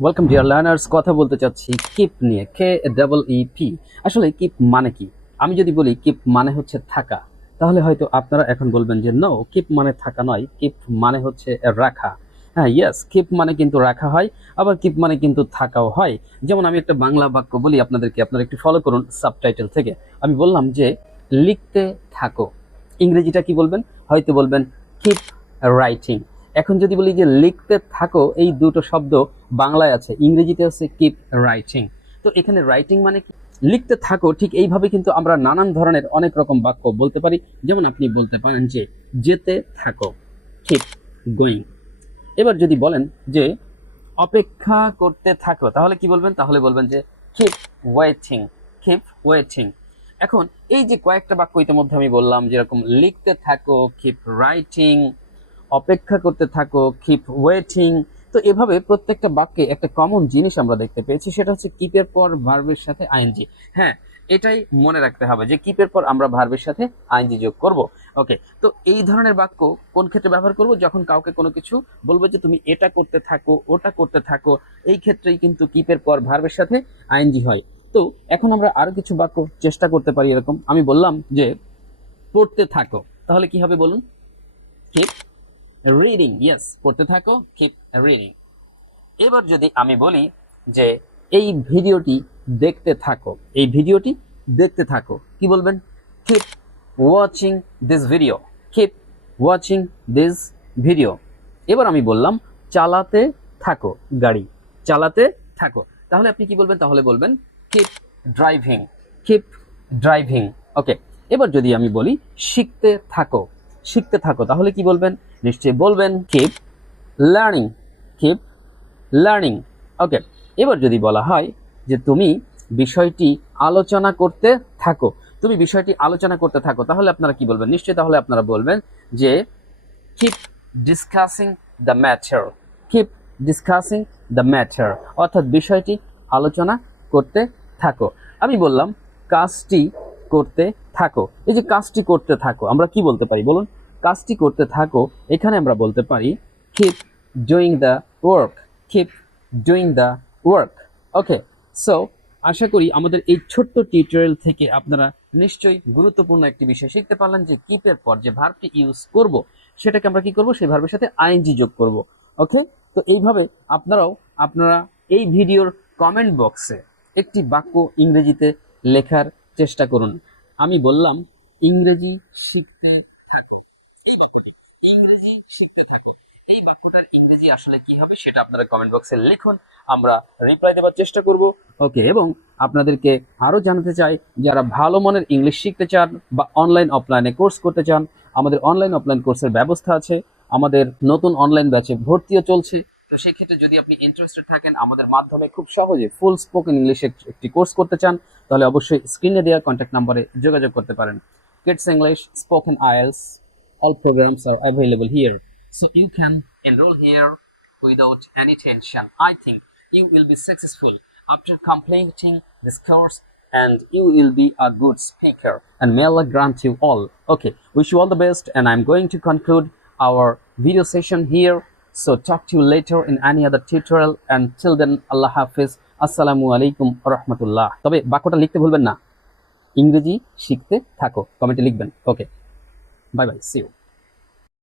Welcome dear learners কথা বলতে চাচ্ছি কিপ নিয়ে কে ডাবল ই পি আসলে কিপ মানে কি? আমি যদি বলি কিপ মানে হচ্ছে থাকা, তাহলে হয়তো আপনারা এখন বলবেন যে নো কিপ মানে থাকা নয়। কিপ মানে হচ্ছে রাখা। হ্যাঁ ইয়েস কিপ মানে কিন্তু রাখা হয়, আবার কিপ মানে কিন্তু থাকাও হয়। যেমন আমি একটা বাংলা বাক্য বলি আপনাদেরকে, আপনারা একটু ফলো করুন সাবটাইটেল থেকে। আমি বললাম যে, লিখতে থাকো। ইংরেজিটা কি বলবেন? হয়তো বলবেন কিপ রাইটিং এখন যদি বলি যে, লিখতে থাকো, এই দুটো শব্দ বাংলায় আছে, ইংরেজিতে হচ্ছে কিপ রাইটিং তো এখানে রাইটিং মানে কি? লিখতে থাকো, ঠিক এইভাবে কিন্তু আমরা নানান ধরনের অনেক রকম বাক্য বলতে পারি। যেমন আপনি বলতে পারেন যে, যেতে থাকো কিপ গোয়িং এবার যদি বলেন যে, অপেক্ষা করতে থাকো, তাহলে কি বলবেন? তাহলে বলবেন যে কিপ ওয়েটিং কিপ ওয়েটিং এখন এই যে কয়েকটা বাক্য ইতিমধ্যে আমি বললাম, যেরকম লিখতে থাকো কিপ রাইটিং অপেক্ষা করতে থাকো কিপ ওয়েটিং তো এভাবে প্রত্যেকটা বাক্যে একটা কমন জিনিস আমরা দেখতে পেয়েছি, সেটা হচ্ছে কিপের পর ভার্বের সাথে আইএনজি হ্যাঁ এটাই মনে রাখতে হবে যে কিপের পর আমরা ভার্বের সাথে আইএনজি যোগ করব। ওকে তো এই ধরনের বাক্য কোন ক্ষেত্রে ব্যবহার করব? যখন কাউকে কোনো কিছু বলব যে তুমি এটা করতে থাকো, ওটা করতে থাকো, এই ক্ষেত্রেই কিন্তু কিপের পর ভার্বের সাথে আইএনজি হয়। তো এখন আমরা আরও কিছু বাক্য চেষ্টা করতে পারি এরকম। আমি বললাম যে পড়তে থাকো, তাহলে কি হবে বলুন? কিপ রিডিং ইয়েস পড়তে থাকো কিপ রিডিং এবার যদি আমি বলি যে এই ভিডিওটি দেখতে থাকো, এই ভিডিওটি দেখতে থাকো, কি বলবেন? Keep watching this video keep watching this video এবার আমি বললাম, চালাতে থাকো গাড়ি, চালাতে থাকো। তাহলে আপনি কি বলবেন? তাহলে বলবেন keep driving keep driving okay এবার যদি আমি বলি, শিখতে থাকো শিখতে থাকো। তাহলে কি বলবেন? নিশ্চয়ই বলবেন keep learning keep learning okay এবার যদি বলা হয় যে তুমি বিষয়টি আলোচনা করতে থাকো, তুমি বিষয়টি আলোচনা করতে থাকো, তাহলে আপনারা কি বলবেন? নিশ্চয়ই তাহলে আপনারা বলবেন যে keep discussing the matter keep discussing the matter অর্থাৎ বিষয়টি আলোচনা করতে থাকো। আমি বললাম, কাজটি করতে থাকো। এই যে কাজটি করতে থাকো, আমরা কি বলতে পারি? বলুন। কাজটি করতে থাকো, এখানে আমরা বলতে পারি keep doing the work keep doing the work okay so আশা করি আমাদের এই ছোট্ট টিউটোরিয়াল থেকে আপনারা নিশ্চয়ই গুরুত্বপূর্ণ একটি বিষয় শিখতে পারলেন যে কিপের পর যে ভার্বটি ইউজ করব, সেটাকে আমরা কি করব? সেই ভার্বের সাথে আইএনজি যোগ করব। ওকে তো এইভাবে আপনারাও, আপনারা এই ভিডিওর কমেন্ট বক্সে একটি বাক্য ইংরেজিতে লেখার চেষ্টা করুন। আমি বললাম, ইংরেজি শিখতে এই বাক্যটি ইংরেজি শিখতে থাকো। এই বাক্যটার ইংরেজি আসলে কি হবে সেটা আপনারা কমেন্ট বক্সে লিখুন। আমরা রিপ্লাই দেওয়ার চেষ্টা করব। ওকে এবং আপনাদেরকে আরও জানাতে চাই, যারা ভালো মানের ইংলিশ শিখতে চান বা অনলাইন অফলাইনে কোর্স করতে চান, আমাদের অনলাইন অফলাইন কোর্সের ব্যবস্থা আছে। আমাদের নতুন অনলাইন ব্যাচে ভর্তিও চলছে। তো সেক্ষেত্রে যদি আপনি ইন্টারেস্টেড থাকেন, আমাদের মাধ্যমে খুব সহজে ফুল স্পোকেন ইংলিশে একটি কোর্স করতে চান, তাহলে অবশ্যই স্ক্রিনে দেওয়া কন্ট্যাক্ট নাম্বারে যোগাযোগ করতে পারেন। Kids English spoken IELTS all programs are available here. So you can enroll here without any tension. I think you will be successful after completing this course and you will be a good speaker and may Allah grant you all. Okay, wish you all the best and I'm going to conclude our video session here. So talk to you later in any other tutorial and till then Allah Hafiz. আসসালামু আলাইকুম রহমতুল্লাহ তবে বাক্যটা লিখতে ভুলবেন না ইংরেজি শিখতে থাকো কমেন্টে লিখবেন okay bye bye C you